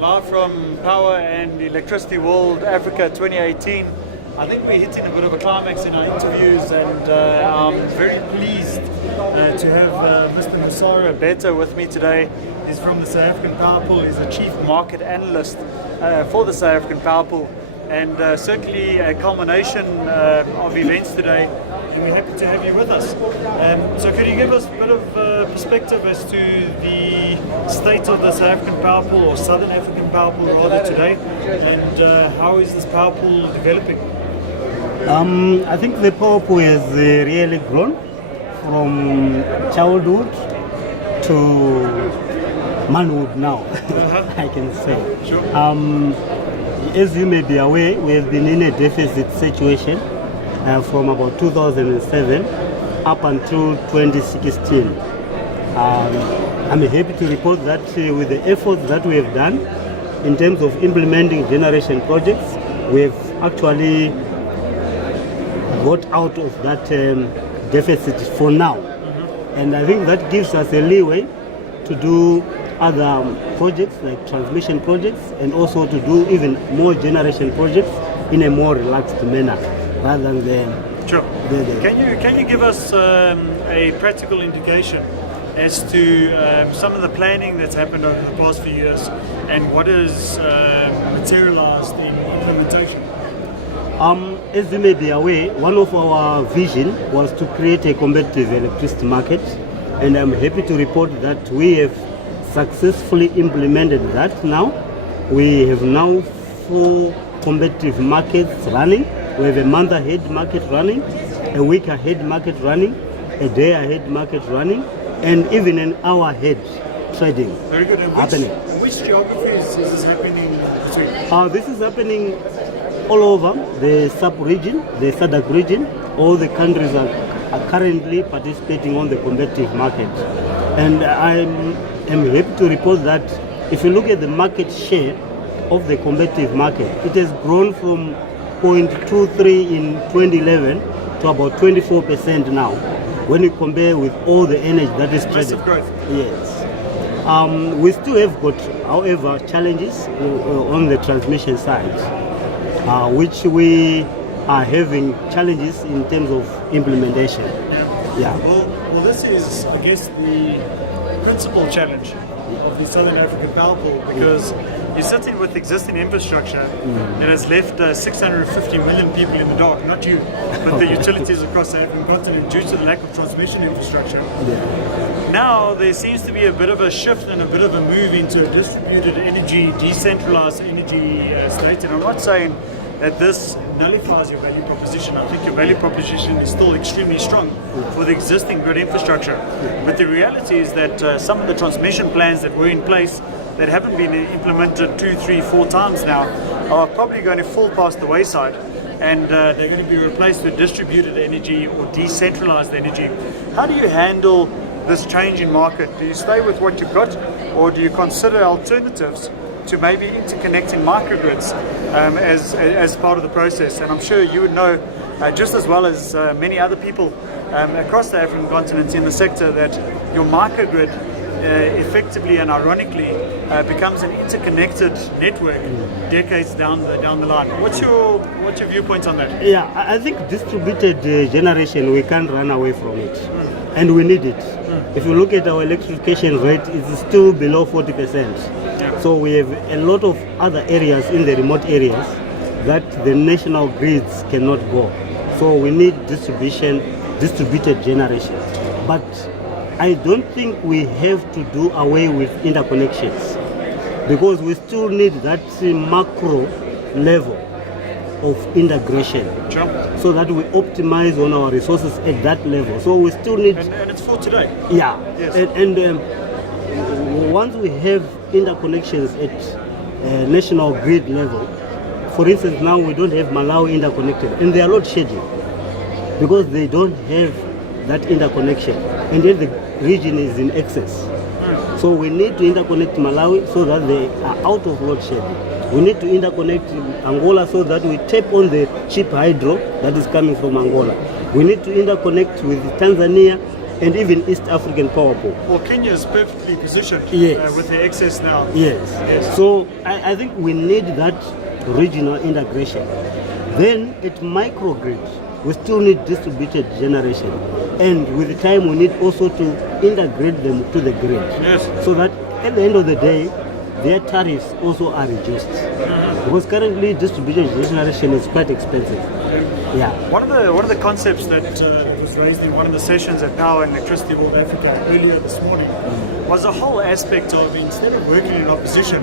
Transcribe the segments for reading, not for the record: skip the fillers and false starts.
live from Power and Electricity World Africa 2018. I think we're hitting a bit of a climax in our interviews, and I'm very pleased to have Mr. Musara Beta with me today. He's from the South African Power Pool. He's the Chief Market Analyst for the South African Power Pool, and certainly a culmination of events today, and we're happy to have you with us. So could you give us a bit of perspective as to the state of the South African Power Pool, or Southern African Power Pool rather, today, and how is this Power Pool developing? I think the Power Pool has really grown from childhood to manhood now, I can say. Sure. As you may be aware, we have been in a deficit situation from about 2007 up until 2016. I'm happy to report that with the efforts that we have done in terms of implementing generation projects, we have actually got out of that deficit for now. And I think that gives us a leeway to do other projects like transmission projects, and also to do even more generation projects in a more relaxed manner rather than the... Sure. Can you give us a practical indication as to some of the planning that's happened over the past few years and what is materialized in implementation? As you may be aware, one of our vision was to create a competitive electricity market, and I'm happy to report that we have successfully implemented that now. We have now 4 competitive markets running. We have a month ahead market running, a week ahead market running, a day ahead market running, and even an hour ahead trading. Very good. And happening. Which geographies is this happening between? This is happening all over the sub-region, the SADC region. All the countries are currently participating on the competitive market. And I'm happy to report that if you look at the market share of the competitive market, it has grown from 0.23 in 2011 to about 24% now, when you compare with all the energy that is traded. Massive growth. Yes. We still have got, however, challenges on the transmission side, which we are having challenges in terms of implementation. Yeah. Well, this is, I guess, the principal challenge of the Southern African Power Pool, because you're sitting with existing infrastructure that has left 650 million people in the dark, not you, but the utilities across the African continent, due to the lack of transmission infrastructure. Yeah. Now there seems to be a bit of a shift and a bit of a move into a distributed energy, decentralized energy state, and I'm not saying that this nullifies your value proposition. I think your value proposition is still extremely strong for the existing grid infrastructure. But the reality is that some of the transmission plans that were in place that haven't been implemented 2, 3, 4 times now are probably going to fall past the wayside, and they're going to be replaced with distributed energy or decentralized energy. How do you handle this change in market? Do you stay with what you've got, or do you consider alternatives to maybe interconnecting microgrids as part of the process? And I'm sure you would know just as well as many other people across the African continent in the sector that your microgrid effectively and ironically becomes an interconnected network decades down the line. What's your viewpoint on that? Yeah, I think distributed generation, we can't run away from it, and we need it. If you look at our electrification rate, it's still below 40%. So we have a lot of other areas in the remote areas that the national grids cannot go. So we need distributed generation. But I don't think we have to do away with interconnections, because we still need that macro level of integration, so that we optimize on our resources at that level. So we still need... And it's for today. Yeah. Yes. And once we have interconnections at national grid level, for instance, now we don't have Malawi interconnected, and they are load shedding because they don't have that interconnection, and then the region is in excess. So we need to interconnect Malawi so that they are out of load shedding. We need to interconnect Angola so that we tap on the cheap hydro that is coming from Angola. We need to interconnect with Tanzania and even East African power pool. Well, Kenya is perfectly positioned Yes. with the excess now. Yes. Yes. So I think we need that regional integration. Then at microgrid, we still need distributed generation. And with time, we need also to integrate them to the grid. Yes. So that at the end of the day, their tariffs also are reduced. Because currently distributed generation is quite expensive. Yeah. One of the concepts that was raised in one of the sessions at Power and Electricity World Africa earlier this morning was the whole aspect of, instead of working in opposition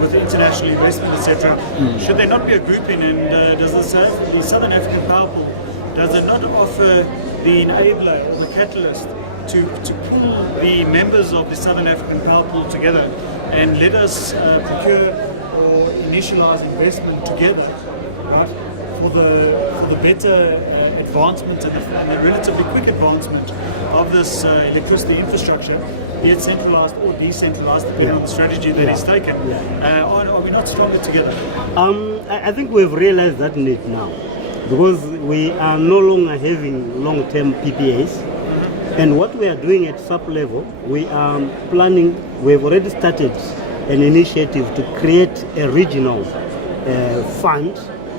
with international investment, etc., should there not be a grouping? And does the Southern African Power Pool, does it not offer the enabler or the catalyst to pull the members of the Southern African Power Pool together and let us procure or initialize investment together, right, for the better advancement and the relatively quick advancement of this electricity infrastructure, be it centralized or decentralized, depending on the strategy that is taken. Are we not stronger together? I think we've realized that need now, because we are no longer having long-term PPAs. And what we are doing at sub level, we are planning, we've already started an initiative to create a regional fund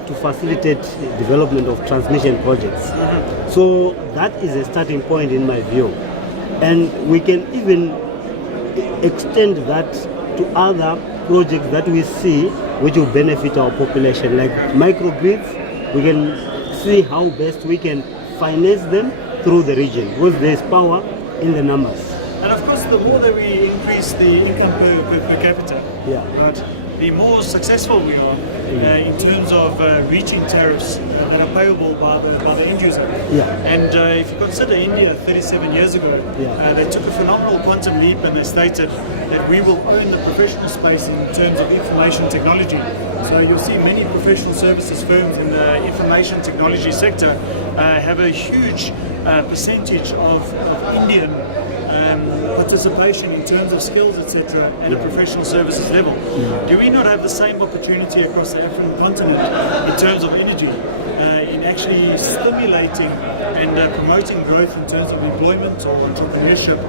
to facilitate development of transmission projects. So that is a starting point in my view. And we can even extend that to other projects that we see which will benefit our population, like microgrids. We can see how best we can finance them through the region, because there is power in the numbers. And of course, the more that we increase the income per capita, right, the more successful we are in terms of reaching tariffs that are payable by the end user. And if you consider India 37 years ago, they took a phenomenal quantum leap, and they stated that we will own the professional space in terms of information technology. So you'll see many professional services firms in the information technology sector have a huge percentage of Indian participation in terms of skills, etc., at a professional services level. Do we not have the same opportunity across the African continent in terms of energy, in actually stimulating and promoting growth in terms of employment or entrepreneurship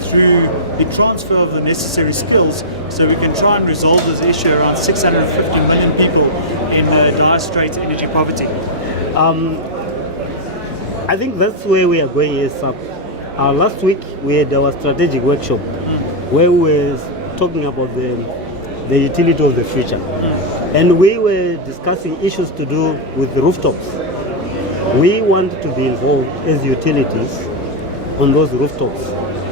through the transfer of the necessary skills, so we can try and resolve this issue around 650 million people in dire straits energy poverty? I think that's where we are going. Is last week we had our strategic workshop where we were talking about the utility of the future, and we were discussing issues to do with the rooftops. We want to be involved as utilities on those rooftops.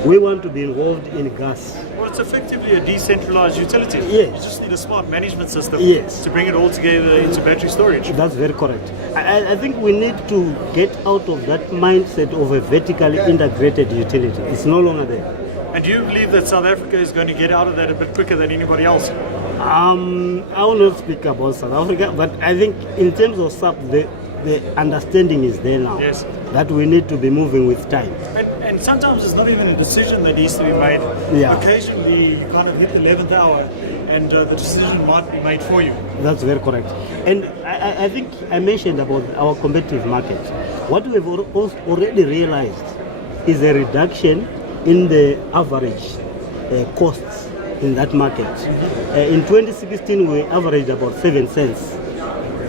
We want to be involved in gas. Well, it's effectively a decentralized utility. Yes. You just need a smart management system Yes. to bring it all together into battery storage. That's very correct. I think we need to get out of that mindset of a vertically integrated utility. It's no longer there. And do you believe that South Africa is going to get out of that a bit quicker than anybody else? I will not speak about South Africa, but I think in terms of SAP, the understanding is there now. Yes. That we need to be moving with time. And sometimes it's not even a decision that needs to be made. Yeah. Occasionally you kind of hit the 11th hour and the decision might be made for you. That's very correct. And I think I mentioned about our competitive market. What we've already realized is a reduction in the average costs in that market. In 2016, we averaged about 7 cents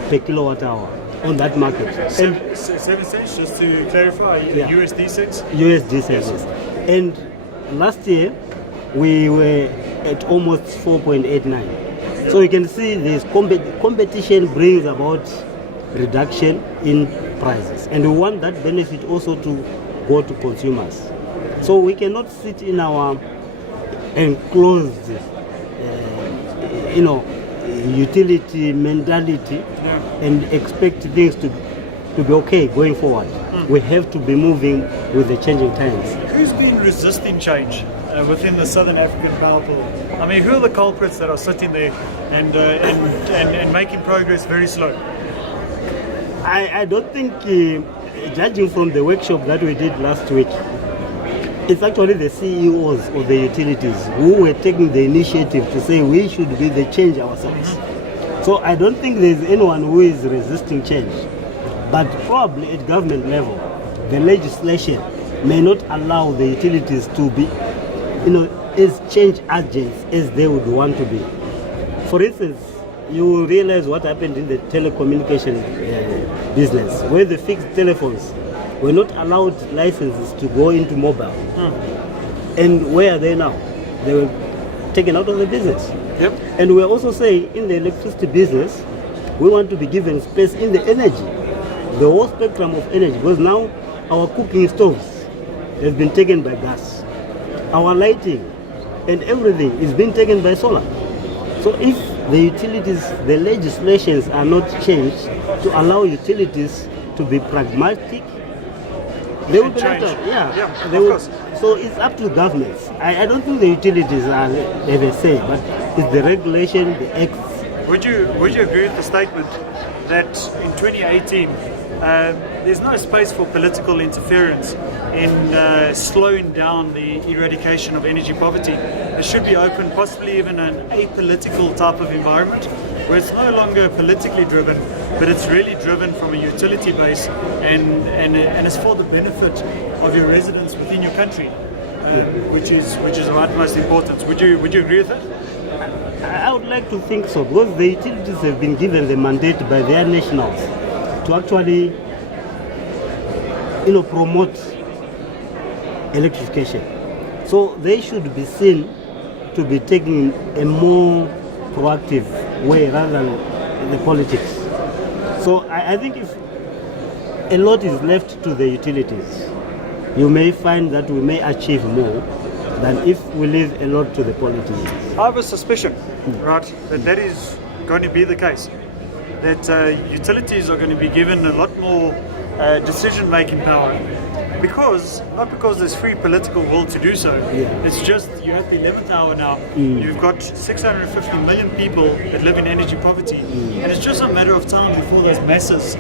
per kilowatt hour on that market. 7 cents, just to clarify, USD cents? USD cents. And last year, we were at almost 4.89. So you can see this competition brings about reduction in prices. And we want that benefit also to go to consumers. So we cannot sit in our enclosed, utility mentality and expect things to be okay going forward. We have to be moving with the changing times. Who's been resisting change within the Southern African Power Pool? I mean, who are the culprits that are sitting there and making progress very slow? I don't think, judging from the workshop that we did last week, it's actually the CEOs of the utilities who were taking the initiative to say we should be the change ourselves. So I don't think there's anyone who is resisting change. But probably at government level, the legislation may not allow the utilities to be, as change agents as they would want to be. For instance, you will realize what happened in the telecommunication business, where the fixed telephones were not allowed licenses to go into mobile. And where are they now? They were taken out of the business. Yep. And we're also saying in the electricity business, we want to be given space in the energy, the whole spectrum of energy, because now our cooking stoves have been taken by gas. Our lighting and everything is being taken by solar. So if the utilities, the legislations are not changed to allow utilities to be pragmatic, they will be left out. Yeah, they of will, course. so it's up to governments. I don't think the utilities are have a say, but it's the regulation, the acts. Would you agree with the statement that in 2018 there's no space for political interference in slowing down the eradication of energy poverty? It should be open, possibly even an apolitical type of environment where it's no longer politically driven, but it's really driven from a utility base and it's for the benefit of your residents within your country, which is of utmost importance. Would you agree with that? I would like to think so, because the utilities have been given the mandate by their nationals to actually, promote electrification. So they should be seen to be taking a more proactive way rather than the politics. So I think if a lot is left to the utilities, you may find that we may achieve more than if we leave a lot to the politicians. I have a suspicion, right, that is going to be the case. That utilities are going to be given a lot more decision-making power, not because there's free political will to do so. It's just you're at the 11th hour now. You've got 650 million people that live in energy poverty, and it's just a matter of time before those masses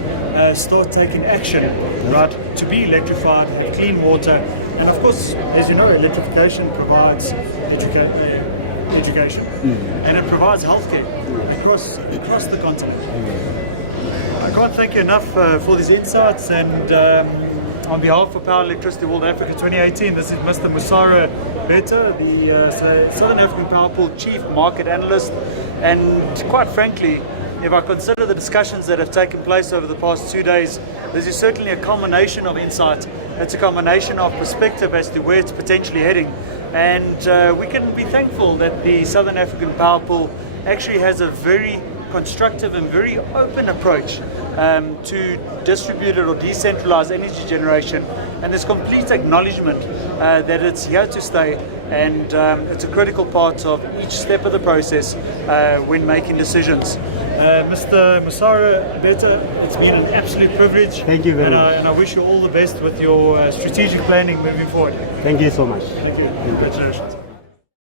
start taking action, right, to be electrified, have clean water, and of course, as you know, electrification provides education, and it provides healthcare across the continent. I can't thank you enough for these insights, and on behalf of Power Electricity World Africa 2018, this is Mr. Musara Beta, the Southern African Power Pool Chief Market Analyst, and quite frankly, if I consider the discussions that have taken place over the past 2 days, this is certainly a culmination of insight. It's a combination of perspective as to where it's potentially heading, and we can be thankful that the Southern African Power Pool actually has a very constructive and very open approach to distributed or decentralized energy generation, and there's complete acknowledgement that it's here to stay, and it's a critical part of each step of the process when making decisions. Mr. Musara Beta, it's been an absolute privilege. Thank you very much. And I wish you all the best with your strategic planning moving forward. Thank you so much. Thank you. Congratulations.